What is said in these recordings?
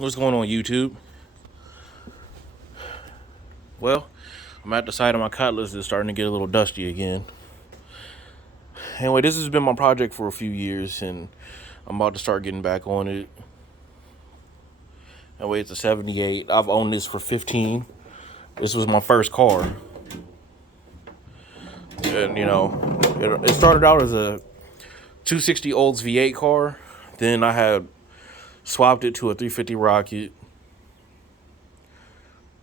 What's going on, YouTube? Well, I'm at the side of my Cutlass that's starting to get a little dusty again. Anyway, this has been my project for a few years, and I'm about to start getting back on it. Anyway, it's a 78. I've owned this for 15. This was my first car. And, it started out as a 260 Olds V8 car. Then I had swapped it to a 350 Rocket.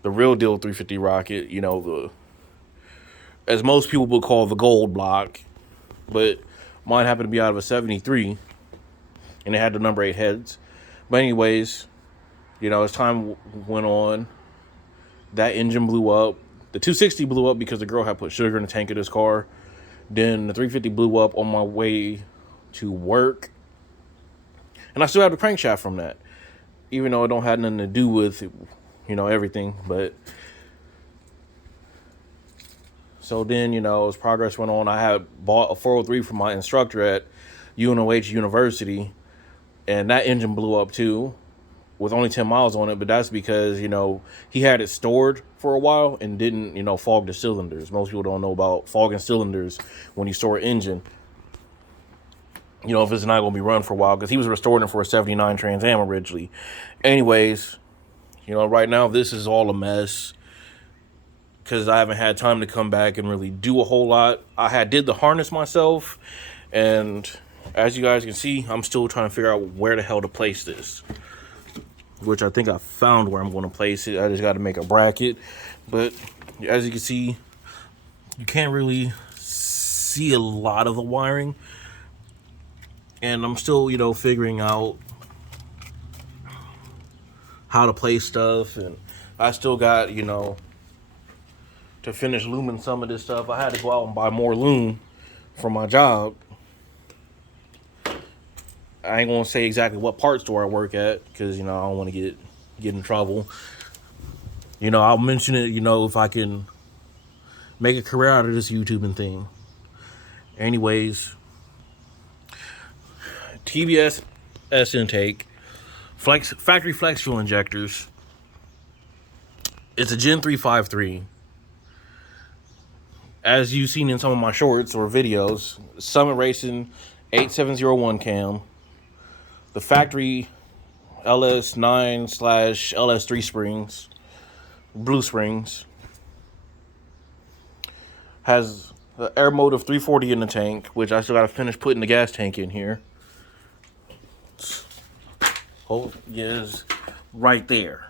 The real deal 350 Rocket, as most people would call the gold block. But mine happened to be out of a 73. And it had the number 8 heads. But anyways, as time went on, that engine blew up. The 260 blew up because the girl had put sugar in the tank of this car. Then the 350 blew up on my way to work. And I still have the crankshaft from that. Even though it don't have nothing to do with, everything. But so then, as progress went on, I had bought a 403 from my instructor at UNOH University. And that engine blew up too, with only 10 miles on it. But that's because, he had it stored for a while and didn't, fog the cylinders. Most people don't know about fogging cylinders when you store an engine. If it's not going to be run for a while, because he was restoring it for a 79 Trans Am originally. Anyways, right now this is all a mess because I haven't had time to come back and really do a whole lot. I did the harness myself, and as you guys can see, I'm still trying to figure out where the hell to place this, which I think I found where I'm going to place it. I just got to make a bracket, but as you can see, you can't really see a lot of the wiring, and I'm still, figuring out how to place stuff, and I still got, to finish looming some of this stuff. I had to go out and buy more loom for my job. I ain't gonna say exactly what part store I work at because I don't want to get in trouble. I'll mention it. If I can make a career out of this YouTubing thing. Anyways, Tbs S Intake, factory flex fuel injectors. It's a Gen 353. As you've seen in some of my shorts or videos, Summit Racing 8701 cam. The factory LS9/LS3 springs, blue springs. Has the air motive 340 in the tank, which I still got to finish putting the gas tank in here. Oh, yes, right there.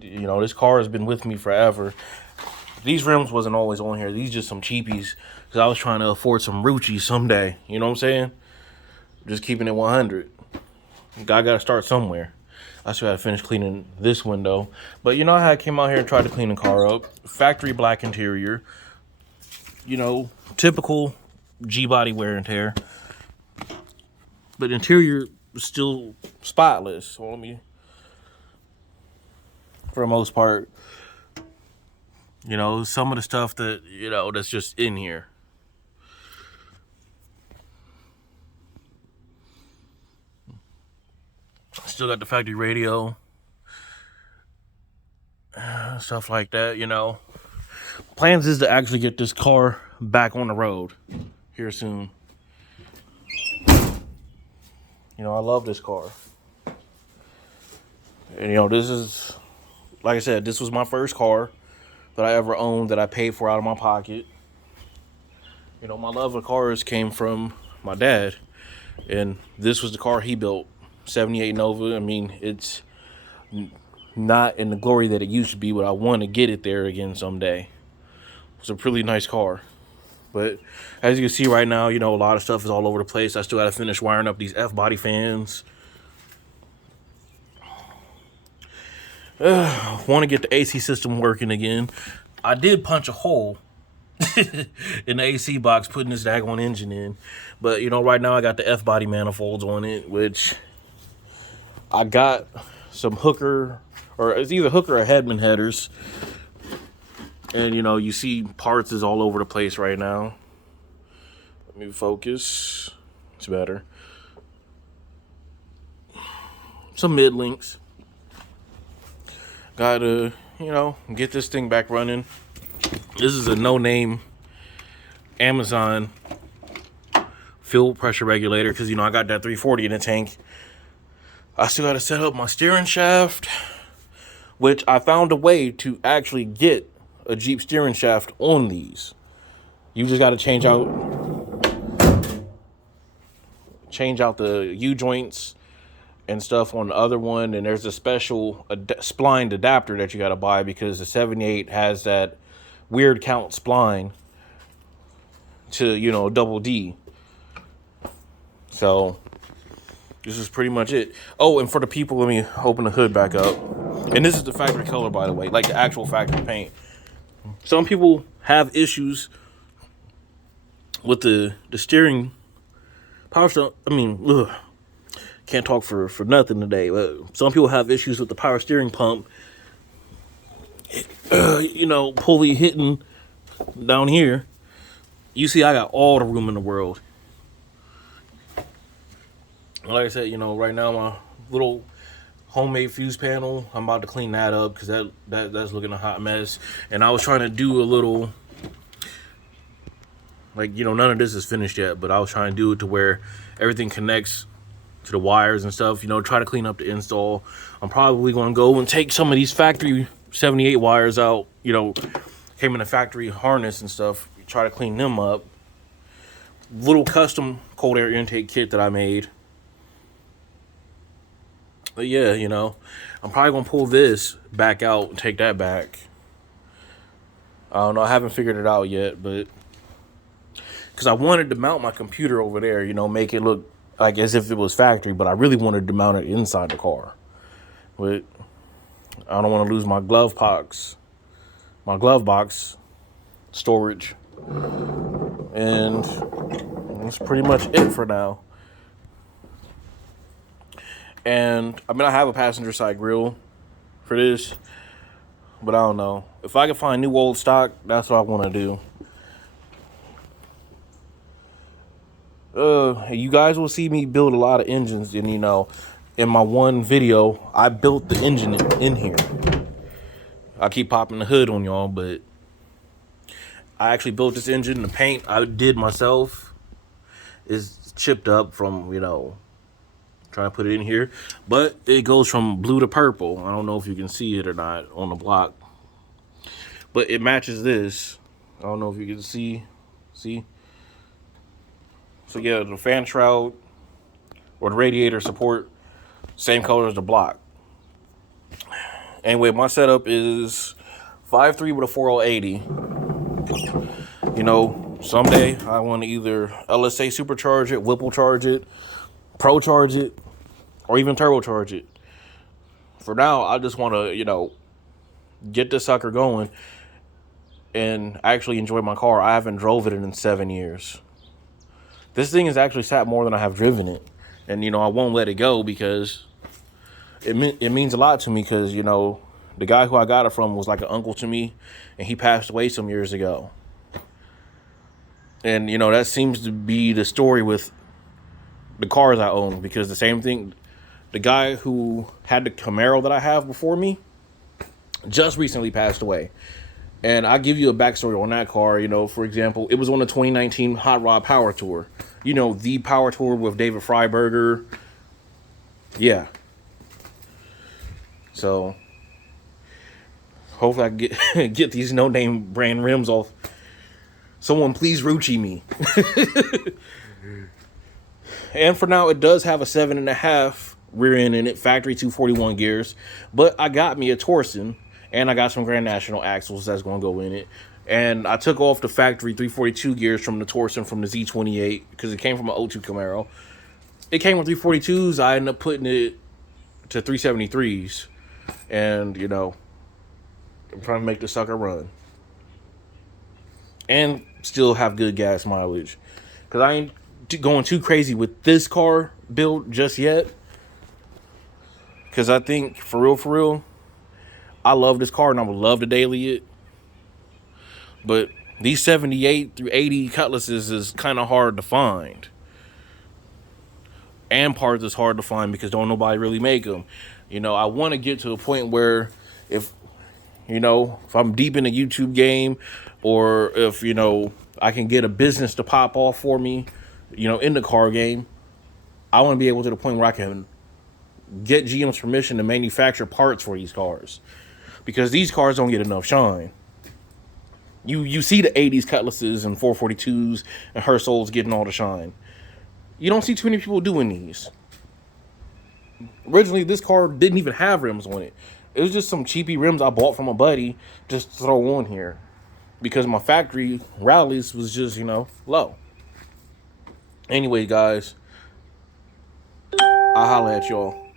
This car has been with me forever. These rims wasn't always on here. These just some cheapies because I was trying to afford some Rucci someday. You know what I'm saying? Just keeping it 100. I got to start somewhere. I still got to finish cleaning this window. But I came out here and tried to clean the car up. Factory black interior. Typical G-body wear and tear. But interior is still spotless. So for the most part, some of the stuff that, that's just in here. Still got the factory radio. Stuff like that, Plans is to actually get this car back on the road here soon. I love this car. And, this is, like I said, this was my first car that I ever owned that I paid for out of my pocket. My love of cars came from my dad, and this was the car he built, 78 Nova. I mean, it's not in the glory that it used to be, but I want to get it there again someday. It's a pretty nice car. But as you can see right now, a lot of stuff is all over the place. I still got to finish wiring up these F-body fans. Want to get the AC system working again. I did punch a hole in the AC box putting this daggone engine in. But, right now I got the F-body manifolds on it, which I got some hooker, or it's either hooker or Headman headers. And, you see parts is all over the place right now. Let me focus. It's better. some mid links. Gotta, get this thing back running. This is a no-name Amazon fuel pressure regulator because, I got that 340 in the tank. I still got to set up my steering shaft, which I found a way to actually get a Jeep steering shaft on these. You just got to change out the U-joints and stuff on the other one, and there's a special splined adapter that you got to buy because the 78 has that weird count spline to, double D. So this is pretty much it. Oh, and for the people, let me open the hood back up. And this is the factory color, by the way, like the actual factory paint. Some people have issues with the steering power steering. Can't talk for nothing today, but some people have issues with the power steering pump. Pulley hitting down here. You see, I got all the room in the world. Like I said, right now my little homemade fuse panel, I'm about to clean that up because that's looking a hot mess. And I was trying to do a little, none of this is finished yet, but I was trying to do it to where everything connects to the wires and stuff, try to clean up the install. I'm probably going to go and take some of these factory 78 wires out, came in a factory harness and stuff, try to clean them up. Little custom cold air intake kit that I made. But yeah, I'm probably going to pull this back out and take that back. I don't know, I haven't figured it out yet, but because I wanted to mount my computer over there, make it look like as if it was factory, but I really wanted to mount it inside the car. But I don't want to lose my glove box storage. And that's pretty much it for now. And I have a passenger side grill for this, but I don't know. If I can find new old stock, that's what I want to do. You guys will see me build a lot of engines, and in my one video I built the engine in here. I keep popping the hood on y'all, but I actually built this engine. The paint I did myself is chipped up from trying to put it in here, but it goes from blue to purple. I don't know if you can see it or not on the block, but it matches this. I don't know if you can see. So yeah, the fan shroud or the radiator support, same color as the block. Anyway, my setup is 5.3 with a 4080. Someday I want to either LSA supercharge it, Whipple charge it, Pro charge it, or even turbocharge it. For now, I just want to, get this sucker going and actually enjoy my car. I haven't drove it in 7 years. This thing has actually sat more than I have driven it. And, I won't let it go because it means a lot to me because, the guy who I got it from was like an uncle to me, and he passed away some years ago. And, that seems to be the story with the cars I own, because the same thing, the guy who had the Camaro that I have before me just recently passed away. And I'll give you a backstory on that car. For example, it was on the 2019 Hot Rod Power Tour. The Power Tour with David Freiberger. Yeah. So, hopefully I can get these no-name brand rims off. Someone please Rucci me. And for now, it does have a 7.5 rear end in it, factory 241 gears. But I got me a Torsen. And I got some Grand National axles that's going to go in it. And I took off the factory 342 gears from the Torsen from the Z28 because it came from an 02 Camaro. It came with 342s. I ended up putting it to 373s. And, I'm trying to make the sucker run. And still have good gas mileage. Because I ain't going too crazy with this car build just yet. Because I think, for real, I love this car and I would love to daily it. But these 78 through 80 Cutlasses is kind of hard to find. and parts is hard to find because don't nobody really make them. You know, I want to get to a point where if, you know, if I'm deep in the YouTube game, or if, you know, I can get a business to pop off for me, you know, in the car game, I want to be able to the point where I can get GM's permission to manufacture parts for these cars, because these cars don't get enough shine. You see the 80s Cutlasses and 442s and Hersolds getting all the shine. You don't see too many people doing these. Originally, this car didn't even have rims on it. It was just some cheapy rims I bought from a buddy just to throw on here, because my factory rallies was just, you know, low. Anyway, guys, I'll holla at y'all.